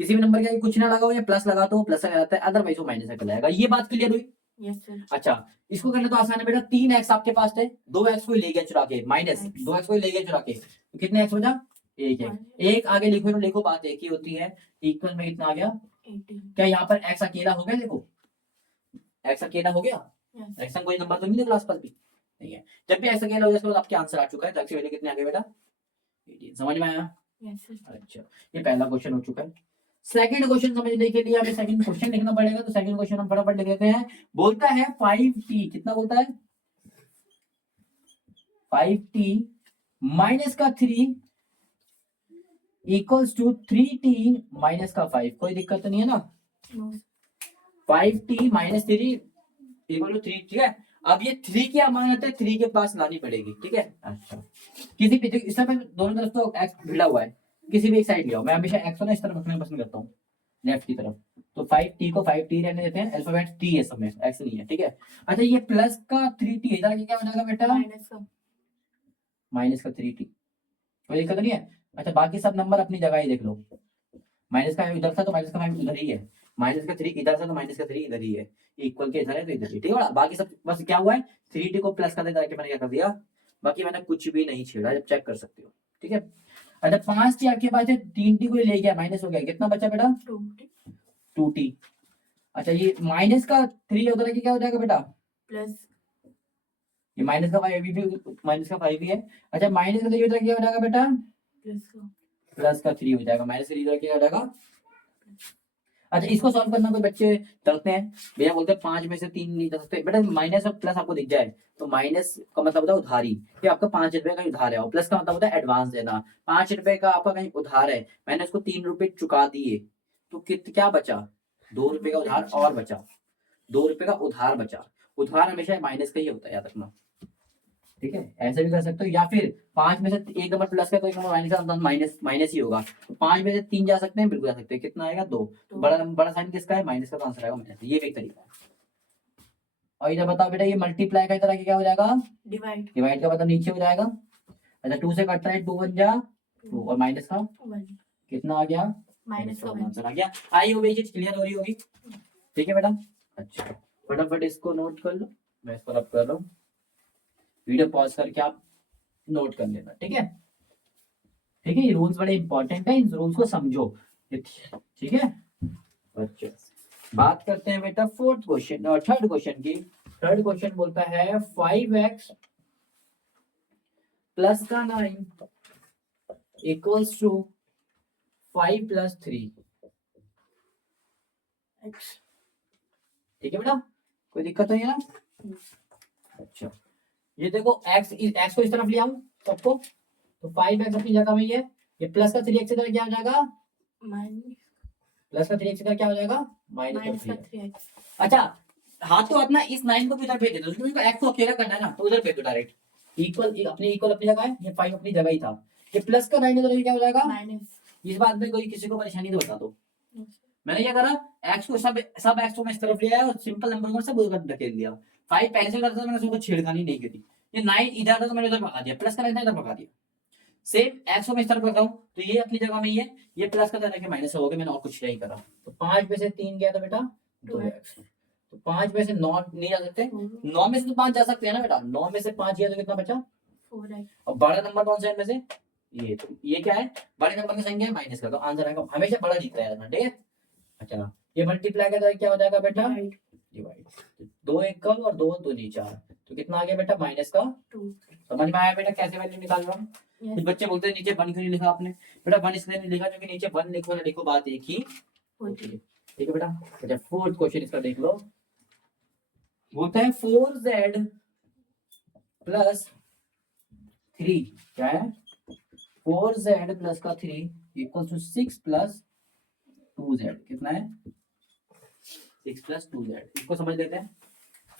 किसी भी नंबर के आगे कुछ ना लगाओ या प्लस लगा तो प्लस आ जाता है, अदरवाइज वो माइनस का जाएगा। ये बात क्लियर हुई? Yes, sir. अच्छा, इसको करना तो आसान है बेटा। 3x आपके पास है, 2x को ही ले गया चुरा के, माइनस X. 2x को ही ले गया चुरा के, तो कितने x बचा? एक है। One. एक आगे लिखो तो लिखो, बात एक ही होती है। इक्वल में कितना आ गया? 18. क्या यहाँ पर x अकेला हो गया? देखो x अकेला हो गया, Yes. x का कोई नंबर तो नहीं है क्लास पर भी नहीं है। जब भी x अकेला हो जाए उसके बाद आपके आंसर आ चुका है, तो x की वैल्यू कितने आ गए बेटा? 18। समझ में आया? Yes, sir. अच्छा, ये पहला क्वेश्चन हो चुका है। सेकंड क्वेश्चन समझने के लिए हमें सेकंड क्वेश्चन लिखना पड़ेगा, तो सेकंड क्वेश्चन हम फटाफट लिख लेते हैं। बोलता है 5t, कितना बोलता है? 5t माइनस का 3 इक्वल्स टू 3t माइनस का 5। कोई दिक्कत तो नहीं है ना? No. 5t minus 3 equal to 3, ठीक है। अब ये 3 की अमानत है, 3 के पास लानी पड़ेगी, ठीक है। अच्छा, किसी भी इस समय दोनों तरफ तो x भिड़ा हुआ है, किसी भी एक साइड ले आओ। मैं हमेशा x को ना इस तरफ रखना पसंद करता हूँ, लेफ्ट की तरफ। तो 5t को 5t रहने देते हैं, अल्फाबेट t है सब में, x नहीं है, ठीक है। अच्छा, ये प्लस का 3t इधर आके क्या हो जाएगा बेटा? Minus का. माइनस का 3t। कोई दिक्कत नहीं है? अच्छा, बाकी सब नंबर अपनी जगह ही देख लो। माइनस का 5 इधर था तो माइनस का 5 उधर ही है, माइनस का 3 इधर था तो माइनस का 3 इधर ही है, इक्वल के इधर है तो इधर ही, ठीक है। बाकी सब बस क्या हुआ है, 3t को प्लस करने करके मैंने क्या कर दिया, बाकी मैंने कुछ भी नहीं छेड़ा, जब चेक कर सकते हो, ठीक है। अच्छा, 5t आपके पास है, 3t को ले गया, माइनस हो गया, कितना बचा बेटा? 2t. 2t। अच्छा, ये माइनस का 3 उधर आके क्या हो जाएगा बेटा? Plus. ये माइनस का 5 भी माइनस का 5 भी है। अच्छा, माइनस का 3 उधर क्या हो जाएगा बेटा? Plus का. प्लस का 3 हो जाएगा, माइनस का 3 उधर क्या हो जाएगा? अच्छा, इसको सॉल्व करना कोई बच्चे डरते हैं, भैया बोलते हैं 5 में से 3 नहीं कर सकते बेटा। माइनस और प्लस आपको दिख जाए तो माइनस का मतलब होता है उधारी, कि आपका 5 रुपए का उधार है, और प्लस का मतलब होता है एडवांस देना। 5 रुपए का आपका कहीं उधार है, मैंने उसको 3 रुपए चुका दिए, तो क्या बचा? 2 रुपए का उधार और बचा, 2 रुपए का उधार बचा। उधार हमेशा माइनस का ही होता है, याद रखना, ठीक है। ऐसे भी कर सकते हो, या फिर 5 में से एक नंबर प्लस का तो एक नंबर माइनस का, माइनस माइनस ही होगा। तो 5 में से 3 जा सकते हैं, बिल्कुल जा सकते हैं। कितना आएगा? 2। बड़ा साइन किसका है? माइनस का, तो आंसर आएगा माइनस। ये भी एक तरीका है। और इधर बताओ बेटा, ये मल्टीप्लाई का तरह क्या हो जाएगा? Divide. डिवाइड का मतलब नीचे हो जाएगा। अच्छा, 2 से कटता है, 2 1 जा 2, और माइनस का 1. कितना आ गया? Minus का 1. आंसर आ गया। आई होगी, ये चीज क्लियर हो रही होगी, ठीक है बेटा। अच्छा, फटाफट इसको नोट कर लो, मैं इसको रब कर रहा हूँ। वीडियो पॉज करके आप नोट कर लेना, ठीक है। ठीक है, ये रूल्स बड़े इंपॉर्टेंट है, इन रूल्स को समझो, ठीक है बच्चे। बात करते हैं बेटा फोर्थ क्वेश्चन और थर्ड क्वेश्चन की। थर्ड क्वेश्चन बोलता है 5x प्लस का 9 इक्वल्स टू 5 प्लस 3। X. ठीक है बेटा, कोई दिक्कत नहीं है ना? अच्छा, ये देखो x को इस तरफ ले आऊं सबको, तो 5x अपनी जगह में ही है, ये प्लस का 3x इधर क्या हो जाएगा? Minus. प्लस का 3x इधर क्या हो जाएगा? Minus माइनस का का 3। 3x. अच्छा, हाथों हाथ ना इस 9 को भी इधर भेज देते, क्योंकि x को अकेला करना है ना, तो उधर भेज दो डायरेक्ट। इक्वल अपनी जगह है, ये 5 अपनी जगह ही था। ये प्लस का 9 इधर क्या हो जाएगा? Minus. इस बात में कोई किसी को परेशानी तो बता दो। No, sir. मैंने क्या करा, x को सब x को मैं इस तरफ ले आया और सिंपल नंबर को सब उधर धकेल दिया। 5 पहले से करता था, मैंने उसको छेड़खानी नहीं करी। ये 9 इधर था तो मैंने उधर भगा दिया, प्लस का 9 इधर भगा दिया। सेम x को मैं इस तरफ रख रहा हूँ, तो ये अपनी जगह में ही है, ये प्लस का तरह के माइनस हो गया, मैंने और कुछ नहीं करा। तो 5 में से 3 गया था बेटा 2x, तो 5 में से 9 नहीं जा सकते, 9 में से तो 5 जा सकते हैं ना बेटा। 9 में से 5 गया तो कितना बचा? 4x. और बड़ा नंबर कौन सा है इनमें से? ये, तो ये क्या है? बड़े नंबर का संख्या है माइनस का, तो आंसर आएगा हमेशा बड़ा दिखता है, ठीक है। अच्छा, ये मल्टीप्लाई का तो क्या हो जाएगा बेटा? Divide. डिवाइड, 2 1 कम और 2 2 नहीं 4, तो कितना आ गया बेटा? माइनस का 2. समझ में आया बेटा कैसे वैल्यू निकाल रहा हूँ? Yes. कुछ बच्चे बोलते हैं नीचे 1 क्यों नहीं लिखा आपने? बेटा 1 इसलिए नहीं लिखा क्योंकि नीचे 1 लिखो ना लिखो बात एक ही होती है, ठीक है बेटा। अच्छा, फोर्थ क्वेश्चन इसका देख लो। बोलता है 4z प्लस 3, क्या है? 4z प्लस का 3 इक्वल टू 6 प्लस 2z। कितना है? 6 प्लस 2z। इसको समझ लेते हैं,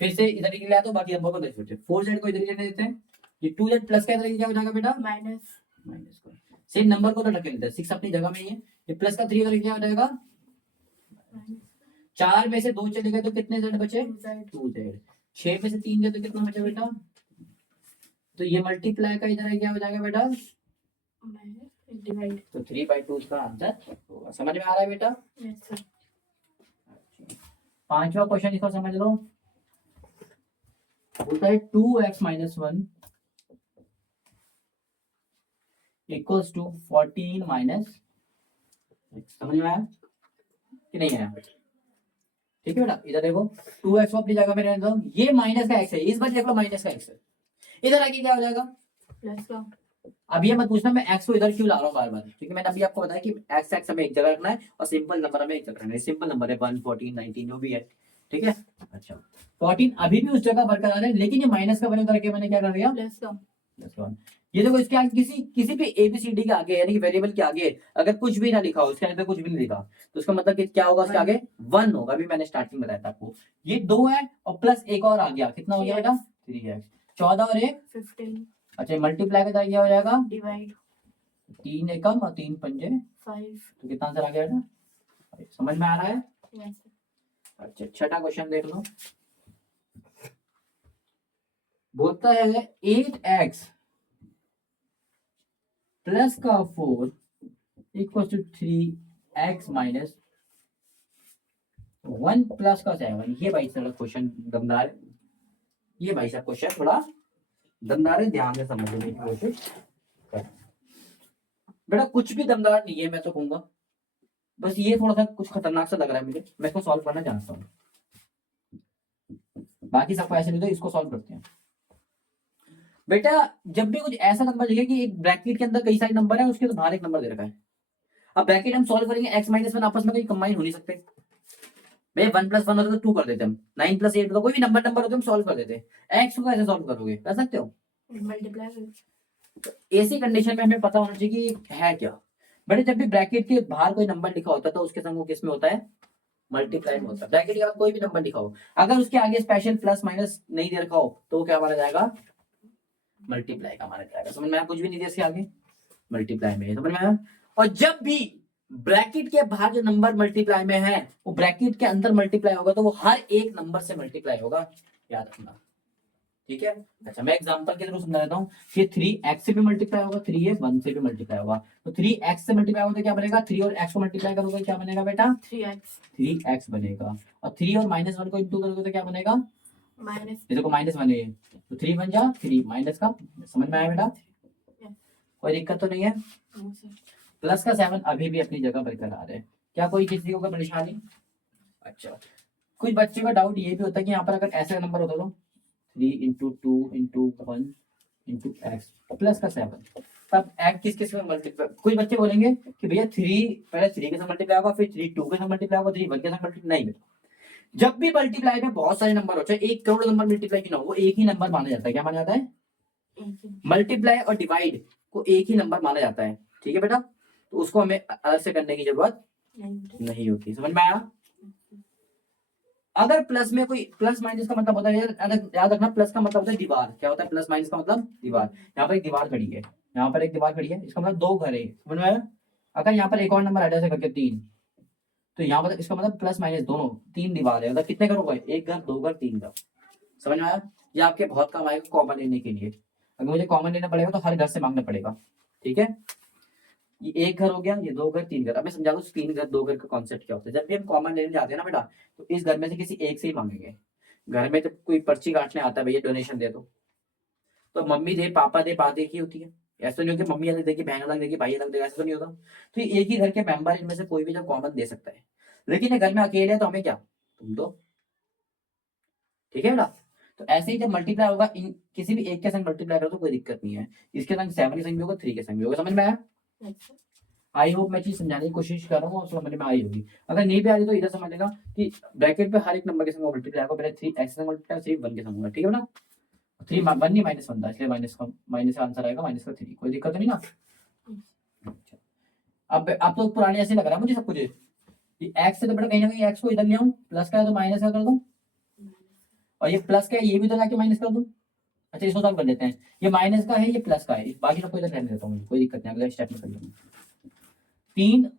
फिर से इधर ही ले आते, बाकी नंबर को देख लेते हैं। 4z को इधर ही लेने देते हैं, ये 2z प्लस का इधर क्या हो जाएगा बेटा? Minus. माइनस का सेम नंबर को तो रख लेते हैं, 6 अपनी जगह में ही है, ये प्लस का 3 इधर क्या हो जाएगा? Minus. 4 में से 2 चले गए तो कितने z बचे? 2z. 2z। 6 में से 3 गए तो कितना बचा बेटा? तो ये मल्टीप्लाई का इधर क्या हो जाएगा बेटा? Minus. डिवाइड। तो 3/2 इसका आंसर होगा। समझ में आ रहा है बेटा? Yes sir. पांचवा क्वेश्चन इसको समझ लो। बोलता है 2x - 1 इक्वल्स टू 14 - समझ में आया कि नहीं आया? ठीक है बेटा, इधर देखो 2x को अपनी जगह पे रहने दो, ये माइनस का x है, इस बार देख लो माइनस का x है, इधर आके क्या हो जाएगा? प्लस का। अब ये मत पूछना मैं x को इधर क्यों ला रहा हूँ बार बार, क्योंकि मैंने अभी आपको बताया कि x हमें एक जगह रखना है और सिंपल नंबर हमें एक जगह रखना है। सिंपल नंबर है 1, 14, 19 जो भी है, ठीक है। अच्छा 14 अभी भी उस जगह बरकरार है, लेकिन ये माइनस का बने करके मैंने क्या कर दिया? प्लस का। +1। ये देखो इसके आगे किसी भी ABCD के आगे यानी कि वेरिएबल के आगे अगर कुछ भी ना लिखा हो, उसके अंदर कुछ भी नहीं लिखा, तो उसका मतलब कि क्या होगा? उसके आगे 1 होगा। अभी मैंने स्टार्टिंग में बताया था आपको। ये 2 है और प्लस एक और आ गया, कितना हो गया बेटा? 3x। 14 और 1 15 अच्छा मल्टीप्लाई का क्या हो जाएगा? डिवाइड। 3 एकम और 3 पंजे, 5। तो कितना आंसर आ गया बेटा? समझ में आ रहा है? Yes sir. अच्छा छठा क्वेश्चन देख लो। बोलता है 8x प्लस का 4 equal to 3x minus 1 plus का 7। ये भाई साहब क्वेश्चन दमदार है, ये भाई साहब क्वेश्चन थोड़ा दमदार है, ध्यान से समझने की कोशिश कर। बेटा कुछ भी दमदार नहीं है मैं तो कहूंगा, बस ये थोड़ा सा कुछ खतरनाक सा लग रहा है मुझे, मैं इसको सॉल्व करना चाहता हूँ। बाकी सबको ऐसे नहीं, तो इसको सॉल्व करते हैं। बेटा जब भी कुछ ऐसा नंबर दिखे कि एक ब्रैकेट के अंदर कई सारे नंबर है, उसके तो बाहर एक नंबर दे रखा है, अब ब्रैकेट हम सॉल्व करेंगे, x - 1 आपस में कहीं कंबाइन हो नहीं सकते भैया। 1 + 1 होता तो 2 कर देते हम, 9 + 8 होता, कोई भी नंबर होते हम सॉल्व कर देते। x को कैसे सॉल्व करोगे? कर सकते हो? मल्टीप्लाई। ऐसी कंडीशन में हमें पता होना चाहिए कि है क्या। बेटा जब भी ब्रैकेट के बाहर कोई नंबर लिखा होता है तो उसके संग वो किस में होता है? मल्टीप्लाई में होता है। ब्रैकेट के बाद कोई भी नंबर लिखा हो, अगर उसके आगे स्पेशल प्लस माइनस नहीं दे रखा हो तो वो क्या माना जाएगा? मल्टीप्लाई का माना जाएगा। समझ में आया? कुछ भी नहीं दिया इसके आगे, मल्टीप्लाई में। समझ में आया? और जब भी ब्रैकेट के बाहर जो नंबर मल्टीप्लाई में है वो ब्रैकेट के अंदर मल्टीप्लाई होगा तो वो हर एक नंबर से मल्टीप्लाई होगा, याद रखना, ठीक है। अच्छा मैं एग्जांपल के थ्रू समझा देता हूँ कि 3x से भी मल्टीप्लाई होगा, 3 से भी मल्टीप्लाई होगा, तो 3x से मल्टीप्लाई होगा तो क्या बनेगा? 3 और x को मल्टीप्लाई करोगे क्या बनेगा बेटा? 3x बनेगा। और 3 और -1 को इंटू करोगे तो क्या बनेगा? माइनस। देखो -1 है तो 3 बन जा 3 माइनस का। समझ में आया बेटा? कोई दिक्कत तो नहीं है? प्लस का 7 अभी भी अपनी जगह बरकरार है। क्या कोई किसी को कोई परेशानी? अच्छा कुछ बच्चे का डाउट ये भी होता है कि यहाँ पर अगर ऐसा नंबर होता तो 3 × 2 × 1 × x प्लस का 7, तब x किस में मल्टीप्लाई? कुछ बच्चे बोलेंगे कि भैया 3 पहले 3 के साथ मल्टीप्लाई होगा, फिर 3 2 के साथ मल्टीप्लाई होगा, 3 1 के साथ मल्टीप्लाई। नहीं बेटा, जब भी मल्टीप्लाई में बहुत सारे नंबर होते हैं, 1 करोड़ नंबर मल्टीप्लाई क्यों ना हो, वो एक ही नंबर माना जाता है। क्या माना जाता है? मल्टीप्लाई और डिवाइड को एक ही नंबर माना जाता है, ठीक है बेटा। तो उसको हमें अलग से करने की जरूरत नहीं होती। समझ में आया? अगर प्लस में कोई प्लस माइनस का मतलब होता है याद रखना, प्लस का मतलब होता है दीवार। क्या होता है प्लस माइनस का मतलब? दीवार। यहाँ पर एक दीवार खड़ी है, यहाँ पर एक दीवार खड़ी है, इसका मतलब 2 घर है। समझ में आया? अगर यहाँ पर एक और नंबर ऐड करके 3, तो यहाँ पर इसका मतलब प्लस माइनस दोनों 3 दीवार है, मतलब कितने घर हो गए? 1 घर 2 घर 3 घर। समझ में आया? ये आपके बहुत काम आएगा कॉमन लेने के लिए। अगर मुझे कॉमन लेना पड़ेगा तो हर घर से मांगना पड़ेगा, ठीक है। ये 1 घर हो गया, ये 2 घर 3 घर। अब मैं समझा दूं 3 घर 2 घर का कॉन्सेप्ट क्या होता है। जब भी हम कॉमन लेने जाते हैं ना बेटा, तो इस घर में से किसी एक से ही मांगेंगे। घर में जब कोई पर्ची काटने आता है, भैया डोनेशन दे दो, तो मम्मी दे पापा दे बात एक ही होती है। ऐसा नहीं हो कि मम्मी अलग देगी बहन अलग देगी भाई अलग देगा, ऐसा तो नहीं होता। तो ये एक ही घर के मेंबर इनमें से कोई भी जब कॉमन दे सकता है, लेकिन ये घर में अकेले है तो हमें क्या? तुम दो, ठीक है बेटा। तो ऐसे ही जब मल्टीप्लाई होगा इन किसी भी एक के संग मल्टीप्लाई करो तो कोई दिक्कत नहीं है। इसके संग 7 के संग भी होगा, 3 के संग भी होगा। समझ में आया? आई होप मैं चीज समझाने की कोशिश कर रहा हूँ और समझ में आई होगी। अगर नहीं भी आ रही तो इधर समझ लेगा कि ब्रैकेट पे हर एक नंबर के संग मल्टीप्लाई होगा, पहले 3x से मल्टीप्लाई 3 1 के संग होगा, ठीक है ना। 3 1 नहीं -1 था, इसलिए माइनस का आंसर आएगा माइनस का 3। कोई दिक्कत नहीं ना? अब तो पुराने ऐसे लग रहा है मुझे सब कुछ, ये x से तो बड़ा कहीं ना कहीं x को इधर ले आऊं, प्लस का है तो माइनस का कर दूं, और ये प्लस का है ये भी तो जाके माइनस कर दूं। अच्छा इसको सॉल्व कर लेते हैं, ये माइनस का है ये प्लस का है, बाकी सबको इधर रहने देता हूँ, कोई दिक्कत नहीं, अगला स्टेप में कर लूंगा। 3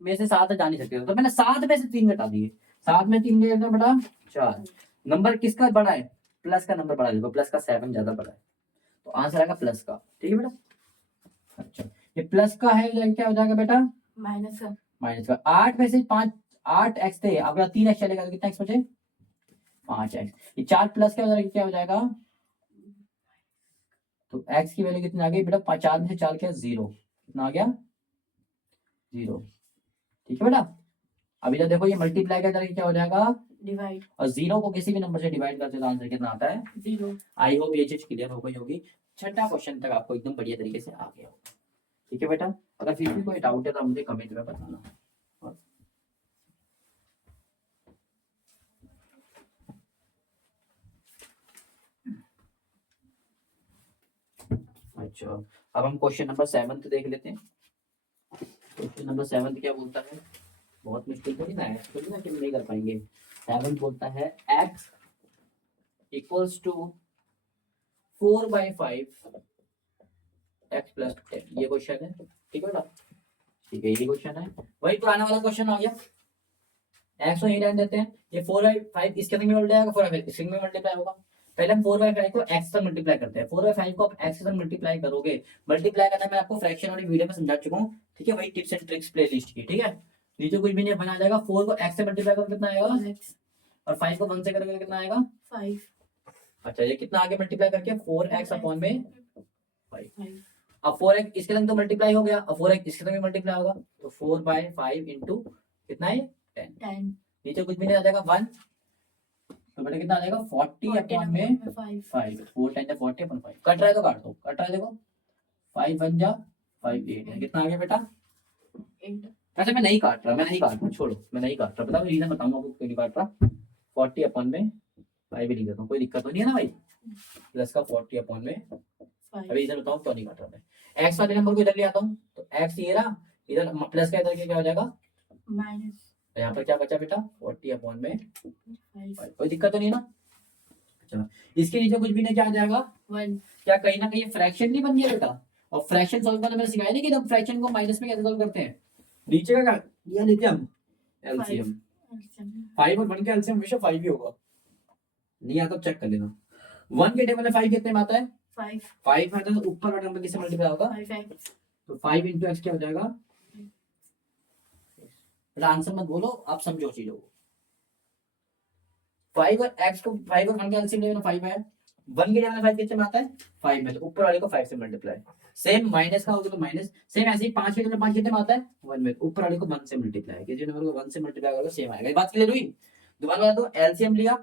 में से 7 जा नहीं सकते, तो मैंने 7 में से 3 घटा दिए, 7 में 3 गया बड़ा 4। नंबर किसका बड़ा है? प्लस का नंबर बड़ा है, देखो प्लस का 7 ज्यादा बड़ा है, तो आंसर आएगा प्लस का, ठीक है बेटा। अच्छा ये प्लस का है, इधर क्या हो जाएगा बेटा? माइनस का माइनस का। 8 में से 5, 8 एक्स थे, अगला 3 एक्स चलेगा तो कितना एक्स बचे? 5 एक्स। ये 4 प्लस क्या हो जाएगा, क्या हो जाएगा? तो एक्स की वैल्यू कितनी आ गई बेटा? 4 में से 4 क्या? 0। कितना आ गया? 0। ठीक है बेटा। अभी तो देखो ये मल्टीप्लाई का क्या हो जाएगा? डिवाइड और 0 को किसी भी नंबर से डिवाइड करते तो आंसर कितना आता है? 0। आई होप ये चीज क्लियर हो गई होगी। छठा क्वेश्चन तक आपको एकदम बढ़िया तरीके से आ गया होगा। ठीक है बेटा। अगर फिर भी कोई डाउट है तो मुझे कमेंट में बताना। अच्छा, अब हम क्वेश्चन नंबर 7 देख लेते हैं। क्वेश्चन नंबर 7 क्या बोलता है? बहुत मुश्किल तो नहीं ना है, तो ना कि नहीं कर पाएंगे। 7 बोलता है x equals to 4/5 x plus 10। ये क्वेश्चन है। ठीक है ना? ठीक है, ये क्वेश्चन है। वही पुराना वाला क्वेश्चन आ गया। x को यही रहने देते हैं। ये 4/5 इसके अंदर मल्टीप्लाई होगा, 4/5 इसके अंदर मल्टीप्लाई होगा। पहले हम 4/5 को x से मल्टीप्लाई करते हैं। 4/5 को आप x से मल्टीप्लाई करोगे। मल्टीप्लाई करना मैं आपको फ्रैक्शन वाली वीडियो में समझा चुका हूँ। ठीक है, वही टिप्स एंड ट्रिक्स प्लेलिस्ट की। ठीक है, नीचे कुछ भी नहीं बना जाएगा। 4 को x से मल्टीप्लाई करोगे कितना आएगा? x और 5 को 1 से करोगे कितना आएगा? 5 अच्छा, ये कितना आगे मल्टीप्लाई करके 4x अपॉन में 5। 5 अब 4x इसके संग तो मल्टीप्लाई हो गया, अब 4x इसके संग भी मल्टीप्लाई होगा, तो 4/5 इंटू कितना है? 10। 10 नीचे कुछ भी नहीं आ जाएगा 1, तो बेटा कितना आ जाएगा? 40 अपॉन में 5 5। 4 10 40 अपॉन 5। कट रहा है तो काट दो, कट रहा है देखो। 5 1 जा 5 8 है। कितना आ गया बेटा? 8 वैसे मैं नहीं काट रहा, मैं नहीं काट रहा, छोड़ो, मैं नहीं काट रहा। बताओ रीजन बताऊंगा आपको क्यों नहीं काट रहा। 40 अपॉन में 5 भी लिख देता हूँ, कोई दिक्कत तो नहीं है ना भाई? प्लस का 40 अपॉन में 5 अभी इधर बताऊँ क्यों नहीं काट रहा मैं। एक्स वाले नंबर को इधर ले आता हूँ, तो एक्स ये रहा, इधर प्लस का इधर क्या हो जाएगा? माइनस तो यहाँ पर क्या बचा बेटा? 40 अपॉन में 5 5। कोई दिक्कत तो नहीं ना? अच्छा, इसके नीचे कुछ भी नहीं, क्या आ जाएगा? 1 क्या कहीं ना कहीं फ्रैक्शन नहीं बन गया बेटा? और फ्रैक्शन सॉल्व करना मैंने सिखाया नहीं कि हम फ्रैक्शन को माइनस में कैसे सॉल्व करते हैं। नीचे का क्या लेते हैं हम? एलसीएम। 5 और 1 का एलसीएम हमेशा 5 ही होगा। नहीं आता तो चेक कर लेना। 1 के टेबल में 5 कितने में आता है? 5 5 में आता है, तो ऊपर वाला नंबर किससे मल्टीप्लाई होगा? 5x तो 5 इंटू एक्स क्या हो जाएगा? बेटा आंसर मत बोलो, आप समझो चीजों को। 5 और x को 5 और 1 का एलसीएम लेना 5 है। 1 के टेबल में 5 कितने में आता है? 5 में, तो ऊपर वाले को 5 से मल्टीप्लाई। सेम माइनस का होगा तो माइनस। सेम ऐसे ही 5 के टेबल में 5 कितने में आता है? 1 में, तो ऊपर वाले को 1 से मल्टीप्लाई। किसी नंबर को 1 से मल्टीप्लाई करोगे सेम आएगा। ये बात क्लियर हुई? दोबारा बता दो, एलसीएम लिया,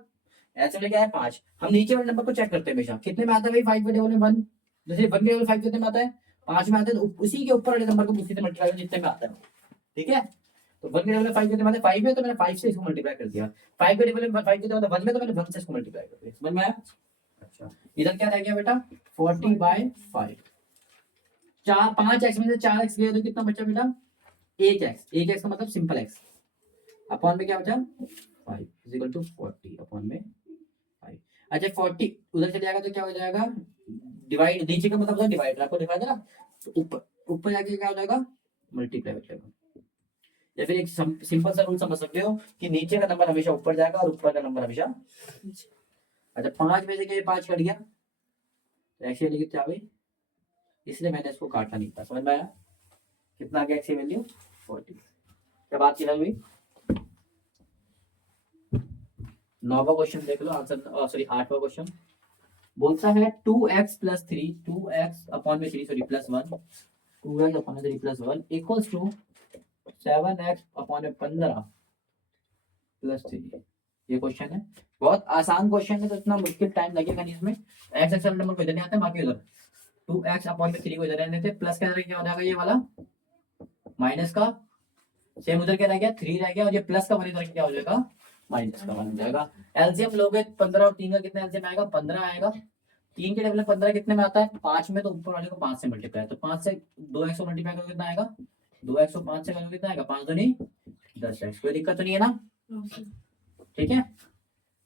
एलसीएम लेके आया 5। हम नीचे वाले नंबर को चेक करते हैं हमेशा, कितने में आता है भाई? 5 के टेबल में 1। जैसे 1 के टेबल 5 कितने में आता है? 5 में आता है, तो उसी के ऊपर वाले नंबर को उसी से मल्टीप्लाई जितने में आता है। ठीक है, तो 1 के टेबल में 5 कितने में आता है? 5 में, तो मैंने 5 से इसको मल्टीप्लाई कर दिया। 5 के टेबल में 5 कितने में आता है? 1 में, तो मैंने 1 से इसको मल्टीप्लाई कर दिया। समझ में आया? अच्छा, इधर क्या रह गया बेटा? 40/5। 5 एक्स में से 4 एक्स गया तो कितना बचा बेटा? 1 एक्स। 1 एक्स का मतलब सिंपल एक्स अपॉन में क्या बचा? 5 इज इक्वल टू 40 अपॉन में 5। अच्छा, 40 उधर चले जाएगा तो क्या हो जाएगा? डिवाइड, नीचे का मतलब डिवाइड, आपको डिवाइड है ना, तो ऊपर ऊपर जाके क्या हो जाएगा? मल्टीप्लाई हो जाएगा। या फिर एक सिंपल सा रूल समझ सकते हो कि नीचे का नंबर हमेशा ऊपर जाएगा और ऊपर का नंबर हमेशा। अच्छा, 5 में से क्या 5 कट गया, तो एक्चुअली कितना आ गई? इसलिए मैंने इसको काटा नहीं था। समझ में आया? कितना आ गया एक्स की वैल्यू? 40। क्या बात की हुई? 9वां क्वेश्चन देख लो आंसर, सॉरी 8वां क्वेश्चन बोलता है 2x प्लस 3, 2x अपॉन में 3 सॉरी प्लस 1, 2x अपॉन में 3 plus 1 equals to 7x upon में 15 प्लस 3। ये क्वेश्चन है, बहुत आसान क्वेश्चन है, तो इतना मुश्किल टाइम लगेगा नहीं इसमें। एक्स एक्स नंबर को इधर नहीं आता है, बाकी उधर 2x अपॉन में 3 को इधर रहने थे, प्लस का क्या हो जाएगा ये वाला माइनस का, सेम उधर क्या रह गया 3 रह गया, और ये प्लस का वन इधर क्या हो जाएगा? माइनस का 1 हो जाएगा। एलसीएम लोगे 15 और 3 का कितना एलसीएम आएगा? 15 आएगा। 3 के टेबल में 15 कितने में आता है? 5 में, तो ऊपर वाले को 5 से मल्टीप्लाई, तो 5 से 2x को मल्टीप्लाई करोगे कितना आएगा? 2x को 5 से करोगे कितना आएगा? 5 दूनी 10x। कोई दिक्कत तो नहीं है ना? ठीक है,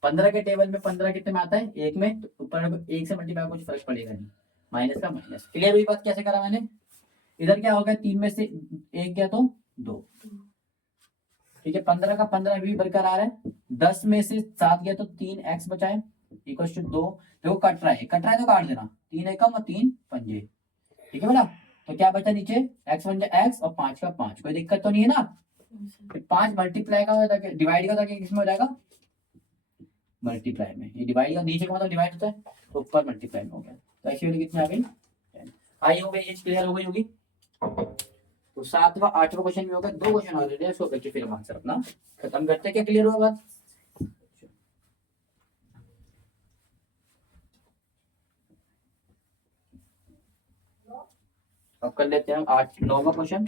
15 के टेबल में 15 कितने में आता है? 1 में, तो ऊपर वाले को 1 से मल्टीप्लाई कुछ फर्क पड़ेगा नहीं, माइनस का माइनस। क्लियर हुई बात? कैसे करा मैंने? इधर क्या हो गया? 3 में से 1 गया तो 2। ठीक है, 15 का 15 भी बरकरार है। 10 में से 7 गया तो 3x बचाए इक्वल टू 2। देखो कट रहा है, कट रहा है तो काट देना। 3 एकम और 3 पंजे। ठीक है बेटा, तो क्या बचा नीचे, x1 x और 5 का 5, कोई दिक्कत तो नहीं है ना। No, sir. फिर 5 मल्टीप्लाई का होता है, डिवाइड का होता है, किसमें हो जाएगा, मल्टीप्लाई में। ये डिवाइड का नीचे का मतलब डिवाइड होता है, तो ऊपर मल्टीप्लाई में हो गया। तो ऐसी वैल्यू कितनी आ गई 10। आई होप ये चीज क्लियर हो गई होगी। तो 7वां 8वां क्वेश्चन भी हो गया, 2 क्वेश्चन और रह गए, इसको करके फिर हम आंसर अपना खत्म करते हैं। क्या क्लियर हुआ बात? अब कर लेते हैं हम 9वां क्वेश्चन।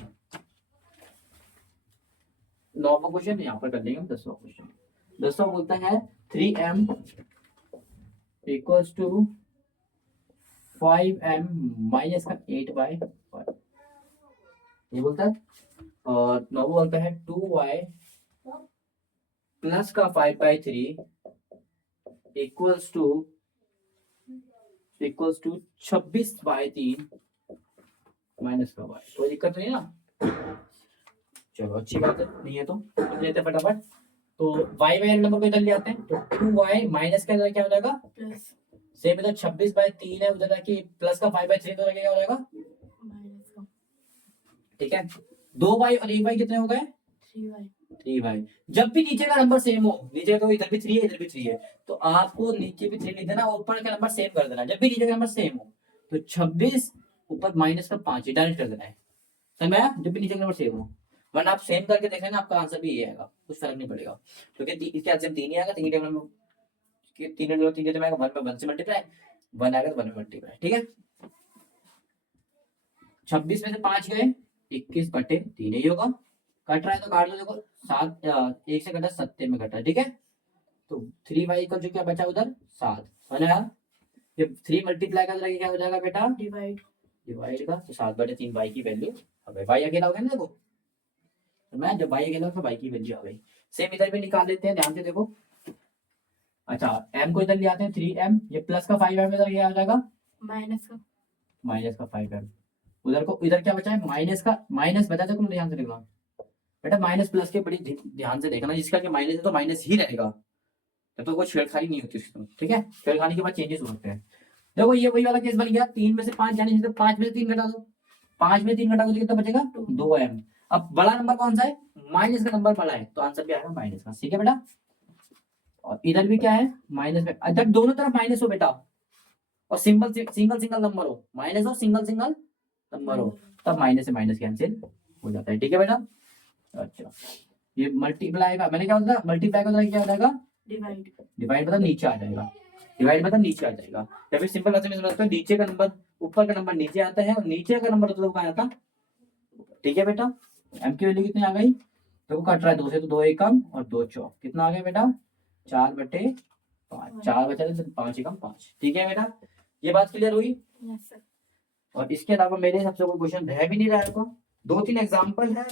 9वां क्वेश्चन यहाँ पर कर लेंगे हम 10वां क्वेश्चन। 10वां बोलता है 3m equals to 5m minus का 8/5, ये बोलता है। और 9 बोलता है 2y प्लस का 5/3 इक्वल्स टू 26/3 माइनस का y। कोई दिक्कत नहीं है ना, चलो अच्छी बात है, नहीं है तो लिख लेते हैं फटाफट। तो y वाले नंबर को इधर ले आते हैं, तो 2y माइनस का इधर क्या हो जाएगा, Plus सेम इधर 26/3 है, उधर जाके प्लस का 5/3 तो क्या हो जाएगा, minus का ठीक है। 2y और 1y कितने हो गए, 3y. 3y। जब भी नीचे का नंबर सेम हो, नीचे तो इधर भी 3 है इधर भी 3 है, तो आपको नीचे भी 3 लिख देना और ऊपर का नंबर सेम कर देना। जब भी नीचे का नंबर सेम हो, तो 26 ऊपर माइनस का 5 डायरेक्ट कर देना है, समझ में आया? जब भी नीचे का नंबर सेम हो, वरना आप सेम करके देख लेना, आपका आंसर भी ये आएगा, कुछ फर्क नहीं पड़ेगा। क्योंकि इसके आंसर 3 ही आएगा, 3 टेबल में 3 में आएगा, 1 में 1 से मल्टीप्लाई, 1 आएगा तो 1 में मल्टीप्लाई, ठीक है। 26 में से 5 गए, 21/3 ही होगा। कट रहा है तो काट लो, देखो 7 1 से कटा 7 में कटा, ठीक है। तो 3y का जो क्या बचा उधर 7, समझ आया? ये 3 मल्टीप्लाई का क्या हो जाएगा बेटा, Divide. डिवाइड का, तो 7/3 y की वैल्यू। अब y अकेला हो गया ना, देखो तो मैं जब y अकेला तो y की वैल्यू आ गई। सेम इधर भी निकाल लेते हैं, ध्यान से देखो। अच्छा m को इधर ले आते हैं 3m, ये प्लस का 5m इधर ये आ जाएगा Minus का माइनस का 5m। उधर को इधर क्या बचा है, माइनस का, माइनस बचा था, तुम ध्यान से देखना बेटा, माइनस प्लस के बड़ी ध्यान से देखना, जिसका कि माइनस है तो माइनस ही रहेगा, तब तो कोई छेड़खानी नहीं होती उसमें, ठीक है। छेड़खानी के बाद चेंजेस हो सकते हैं। देखो ये वही वाला केस बन गया, 3 में से 5 जाने से 5 में से 3 घटा दो, 5 में 3 घटा दो तो कितना बचेगा 2m। अब बड़ा नंबर कौन सा है, माइनस का नंबर बड़ा है, तो आंसर क्या आएगा माइनस का, ठीक है बेटा। और इधर भी क्या है माइनस में, जब दोनों तरफ माइनस हो बेटा और सिंगल सिंगल नंबर हो, माइनस और सिंगल नंबर हो, तब माइनस से माइनस कैंसिल हो जाता है, ठीक है बेटा। अच्छा ये मल्टीप्लाई का मैंने क्या बोला, मल्टीप्लाई का मतलब क्या हो जाएगा, divide. डिवाइड मतलब नीचे आ जाएगा, डिवाइड मतलब नीचे आ जाएगा। या फिर सिंपल भाषा में समझते हैं, नीचे का नंबर ऊपर का नंबर नीचे आता है और नीचे का नंबर मतलब कहाँ आता, ठीक है बेटा। m की वैल्यू कितनी आ गई, देखो कट रहा है 2 से, तो 2 1 कम और 2 चौक कितना आ गया बेटा 4/5, 4 बचा तो 5 1 5, ठीक है बेटा। ये बात क्लियर हुई। Yes, sir. और इसके अलावा मेरे हिसाब से कोई क्वेश्चन रह भी नहीं रहा है, को 2-3 एग्जांपल है,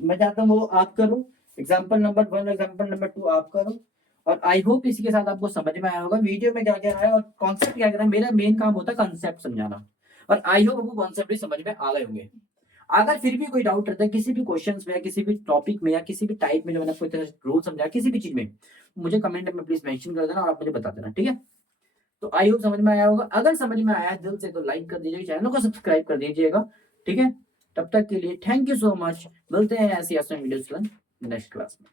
मैं चाहता हूँ वो आप करो, एग्जांपल नंबर 1 एग्जांपल नंबर 2 आप करो। और आई होप इसी के साथ आपको समझ में आया होगा वीडियो में क्या क्या है और कॉन्सेप्ट क्या क्या है। मेरा मेन काम होता है कॉन्सेप्ट समझाना, और आई होप आपको कॉन्सेप्ट भी समझ में आ गए होंगे। अगर फिर भी कोई डाउट रहता है किसी भी क्वेश्चंस में या किसी भी टॉपिक में या किसी भी टाइप में, जो मैंने आपको रूल समझाया किसी भी चीज में, मुझे कमेंट में प्लीज मेंशन कर देना और आप मुझे बता देना, ठीक है। तो आई होप समझ में आया होगा, अगर समझ में आया दिल से तो लाइक कर दीजिएगा, चैनल को सब्सक्राइब कर दीजिएगा, ठीक है। तब तक के लिए थैंक यू सो मच, मिलते हैं ऐसी आसान वीडियोस नेक्स्ट क्लास में।